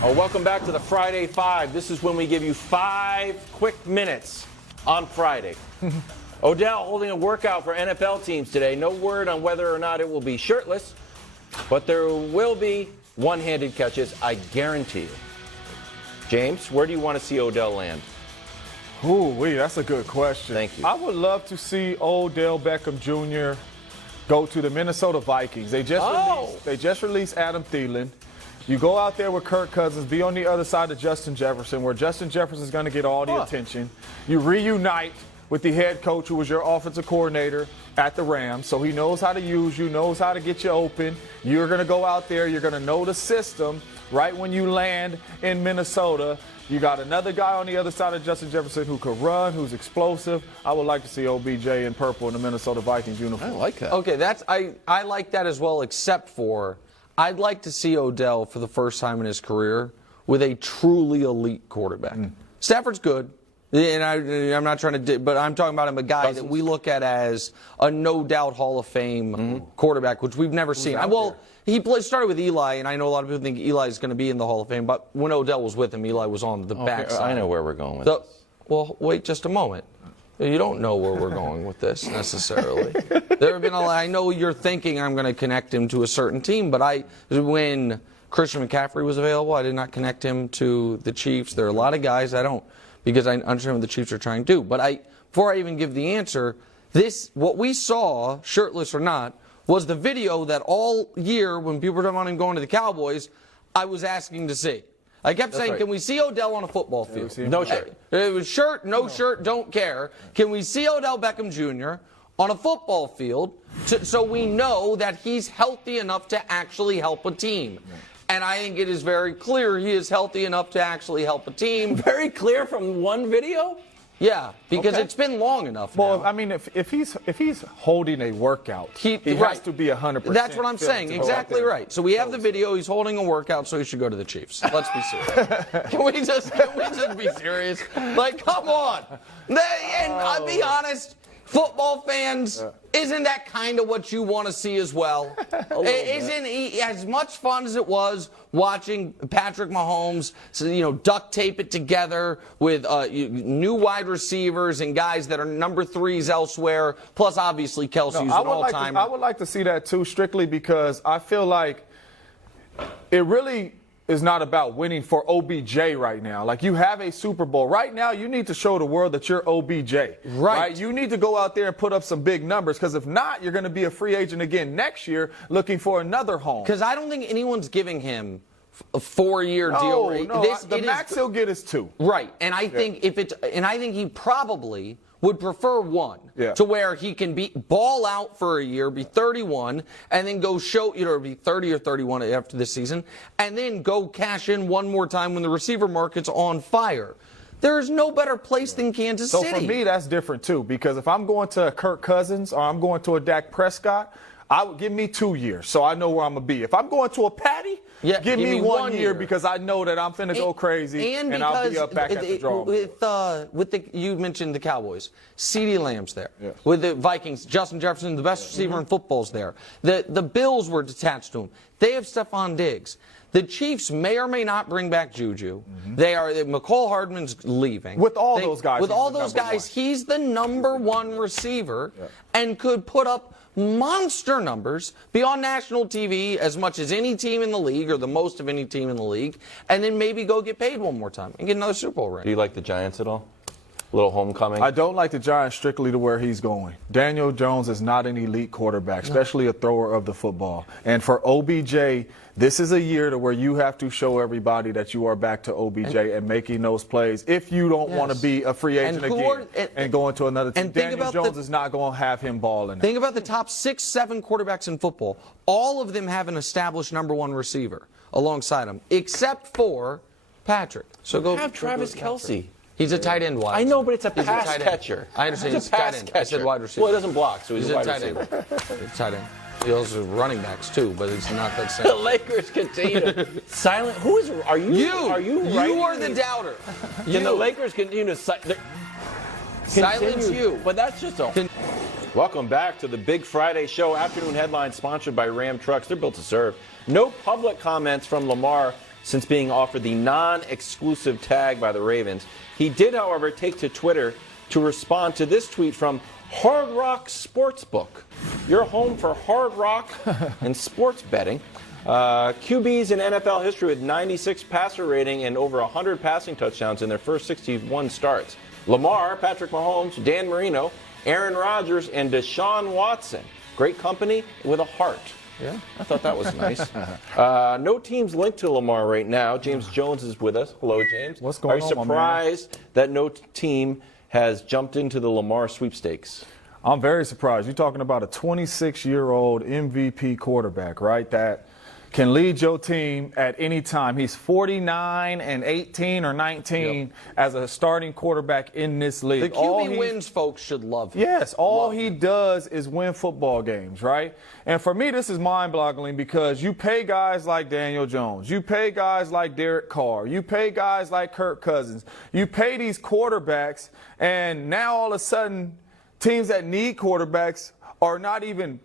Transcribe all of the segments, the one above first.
Welcome back to the Friday Five. This is when we give you 5 quick minutes on Friday. Odell holding a workout for NFL teams today. No word on whether or not it will be shirtless, but there will be one-handed catches, I guarantee you. James, where do you want to see Odell land? That's a good question. Thank you. I would love to see Odell Beckham Jr. go to the Minnesota Vikings. They just released Adam Thielen. You go out there with Kirk Cousins, be on the other side of Justin Jefferson, where Justin Jefferson is going to get all the attention. You reunite with the head coach who was your offensive coordinator at the Rams, so he knows how to use you, knows how to get you open. You're going to go out there, you're going to know the system. Right when you land in Minnesota, you got another guy on the other side of Justin Jefferson who could run, who's explosive. I would like to see OBJ in purple in the Minnesota Vikings uniform. I like that. Okay, I like that as well, except for I'd like to see Odell for the first time in his career with a truly elite quarterback. Stafford's good, and I'm not trying to, but I'm talking about him, a guy that we look at as a no-doubt Hall of Fame quarterback, which we've never seen. He started with Eli, and I know a lot of people think Eli is going to be in the Hall of Fame, but when Odell was with him, Eli was on the backside. I know where we're going with this. Well, wait just a moment. You don't know where we're going with this necessarily. There have been I know you're thinking I'm going to connect him to a certain team, but when Christian McCaffrey was available, I did not connect him to the Chiefs. There are a lot of guys I don't, because I understand what the Chiefs are trying to do. But before I even give the answer, what we saw, shirtless or not, was the video that all year when people were talking about him going to the Cowboys, I was asking to see. I kept saying, Can we see Odell on a football field? No shirt. It was shirt, no shirt, don't care. Can we see Odell Beckham Jr. on a football field so we know that he's healthy enough to actually help a team? And I think it is very clear he is healthy enough to actually help a team. Very clear from one video? Yeah, because it's been long enough now. Well, I mean, if he's holding a workout, he has to be 100%. That's what I'm saying. Exactly right. So we have the video. He's holding a workout, so he should go to the Chiefs. Let's be serious. Can we just be serious? Like, come on. And I'll be honest, football fans, isn't that kind of what you want to see as well? Isn't as much fun as it was watching Patrick Mahomes, duct tape it together with new wide receivers and guys that are number 3s elsewhere, plus obviously Kelsey's an all-timer. I would like to see that too, strictly because I feel like it really is not about winning for OBJ right now. Like, you have a Super Bowl. Right now, you need to show the world that you're OBJ. Right? You need to go out there and put up some big numbers, because if not, you're going to be a free agent again next year looking for another home. Because I don't think anyone's giving him a 4-year deal. The max he'll get is 2. Right. And I think I think he probably would prefer 1 to where he can ball out for a year, be 31, and then go be 30 or 31 after this season, and then go cash in one more time when the receiver market's on fire. There is no better place than Kansas City. So for me, that's different too, because if I'm going to Kirk Cousins or I'm going to a Dak Prescott, I would give me 2 years so I know where I'm going to be. If I'm going to a Patty, give me 1 year because I know that I'm finna go crazy and I'll be up back at the drawing. You mentioned the Cowboys. CeeDee Lamb's there. With the Vikings, Justin Jefferson, the best receiver in football's there. The Bills were attached to him. They have Stephon Diggs. The Chiefs may or may not bring back Juju. McCall Hardman's leaving. With all those guys, he's the number 1 receiver and could put up monster numbers, be on national TV as much as any team in the league, or the most of any team in the league, and then maybe go get paid one more time and get another Super Bowl ring. Do you like the Giants at all? Little homecoming? I don't like the Giants strictly to where he's going. Daniel Jones is not an elite quarterback, especially a thrower of the football. And for OBJ, this is a year to where you have to show everybody that you are back to OBJ and making those plays if you don't want to be a free agent and go into another team. Daniel Jones is not going to have him balling. Think about the top 6, 7 quarterbacks in football. All of them have an established number 1 receiver alongside them, except for Patrick. So go have Travis Kelce. He's a tight end wide. I know, but it's a pass catcher. I understand. He's a pass catcher. I said wide receiver. Well, he doesn't block, so he's a wide receiver. He's tight end. He also running backs too, but it's not that same. The Lakers continue to silent. Who is? Are you? Are you? You are the doubter. And the Lakers continue to silence you. But that's just a. Welcome back to the Big Friday Show. Afternoon headline sponsored by Ram Trucks. They're built to serve. No public comments from Lamar since being offered the non-exclusive tag by the Ravens. He did, however, take to Twitter to respond to this tweet from Hard Rock Sportsbook. Your home for hard rock and sports betting. QBs in NFL history with 96 passer rating and over 100 passing touchdowns in their first 61 starts. Lamar, Patrick Mahomes, Dan Marino, Aaron Rodgers, and Deshaun Watson. Great company with a heart. Yeah. I thought that was nice. No teams linked to Lamar right now. James Jones is with us. Hello, James. What's going on, Are you surprised that no team has jumped into the Lamar sweepstakes? I'm very surprised. You're talking about a 26-year-old MVP quarterback, right, that can lead your team at any time. He's 49 and 18 or 19 as a starting quarterback in this league. The QB wins, folks should love him. Yes, all he does is win football games, right? And for me, this is mind-boggling because you pay guys like Daniel Jones. You pay guys like Derek Carr. You pay guys like Kirk Cousins. You pay these quarterbacks, and now all of a sudden, teams that need quarterbacks are not even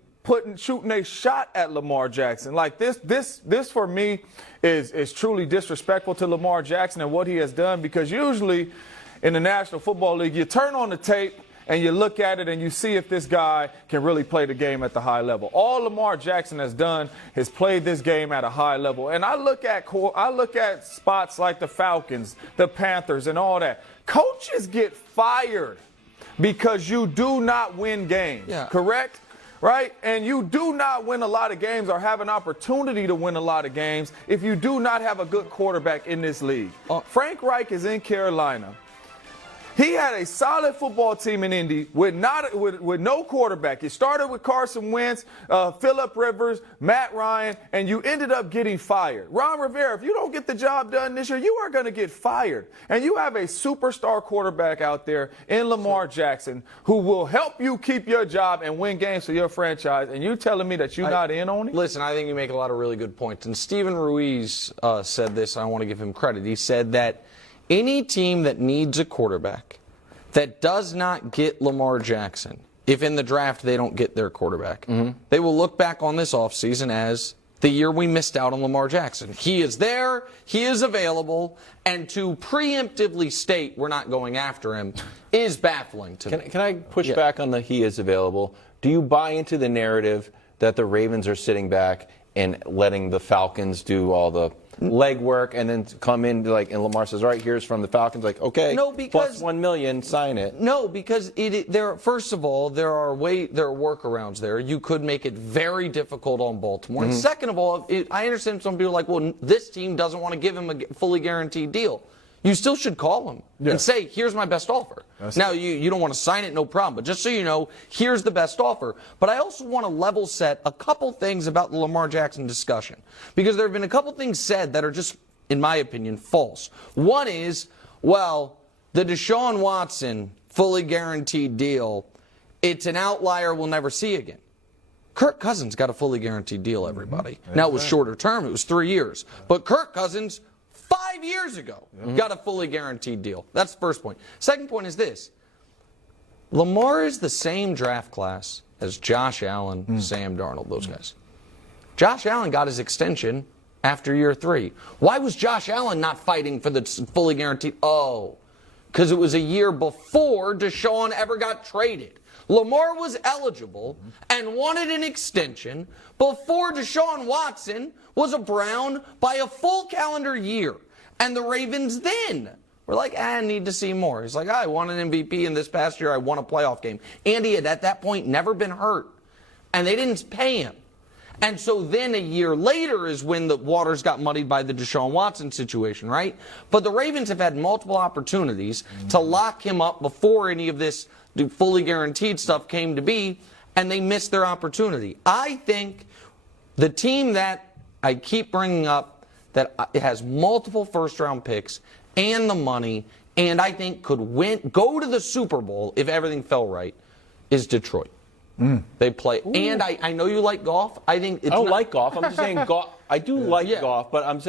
shooting a shot at Lamar Jackson. Like this for me is truly disrespectful to Lamar Jackson and what he has done, because usually in the National Football League, you turn on the tape and you look at it and you see if this guy can really play the game at the high level. All Lamar Jackson has done is played this game at a high level. And I look at spots like the Falcons, the Panthers, and all that. Coaches get fired because you do not win games, correct? Right? And you do not win a lot of games or have an opportunity to win a lot of games if you do not have a good quarterback in this league. Frank Wright is in Carolina. He had a solid football team in Indy with no quarterback. You started with Carson Wentz, Phillip Rivers, Matt Ryan, and you ended up getting fired. Ron Rivera, if you don't get the job done this year, you are going to get fired. And you have a superstar quarterback out there in Lamar Jackson who will help you keep your job and win games for your franchise, and you telling me that you're not in on it? Listen, I think you make a lot of really good points. And Steven Ruiz said this, and I want to give him credit. He said that any team that needs a quarterback that does not get Lamar Jackson, if in the draft they don't get their quarterback, they will look back on this offseason as the year we missed out on Lamar Jackson. He is there, he is available, and to preemptively state we're not going after him is baffling to me. Can I push back on the he is available? Do you buy into the narrative that the Ravens are sitting back and letting the Falcons do all the legwork and then come in and Lamar says, all right, here's from the Falcons, like, okay, no, because, plus $1 million, sign it. No, because first of all, there are workarounds there. You could make it very difficult on Baltimore. And second of all, I understand some people are like, well, this team doesn't want to give him a fully guaranteed deal. You still should call him and say, here's my best offer. Now, you don't want to sign it, no problem. But just so you know, here's the best offer. But I also want to level set a couple things about the Lamar Jackson discussion. Because there have been a couple things said that are just, in my opinion, false. One is, well, the Deshaun Watson fully guaranteed deal, it's an outlier we'll never see again. Kirk Cousins got a fully guaranteed deal, everybody. Now, it was shorter term. It was 3 years. But Kirk Cousins, 5 years ago, got a fully guaranteed deal. That's the first point. Second point is this. Lamar is the same draft class as Josh Allen, Sam Darnold, those guys. Josh Allen got his extension after year 3. Why was Josh Allen not fighting for the fully guaranteed? Oh, because it was a year before Deshaun ever got traded. Lamar was eligible and wanted an extension before Deshaun Watson was a Brown by a full calendar year. And the Ravens then were like, I need to see more. He's like, I won an MVP in this past year. I won a playoff game. And he had, at that point, never been hurt. And they didn't pay him. And so then a year later is when the waters got muddied by the Deshaun Watson situation, right? But the Ravens have had multiple opportunities to lock him up before any of this fully guaranteed stuff came to be, and they missed their opportunity. I think the team that I keep bringing up that has multiple first-round picks and the money, and I think could go to the Super Bowl if everything fell right, is Detroit. They play. Ooh. And I know you like golf. I think it's I don't like golf. I'm just saying golf. I do like golf, but I'm saying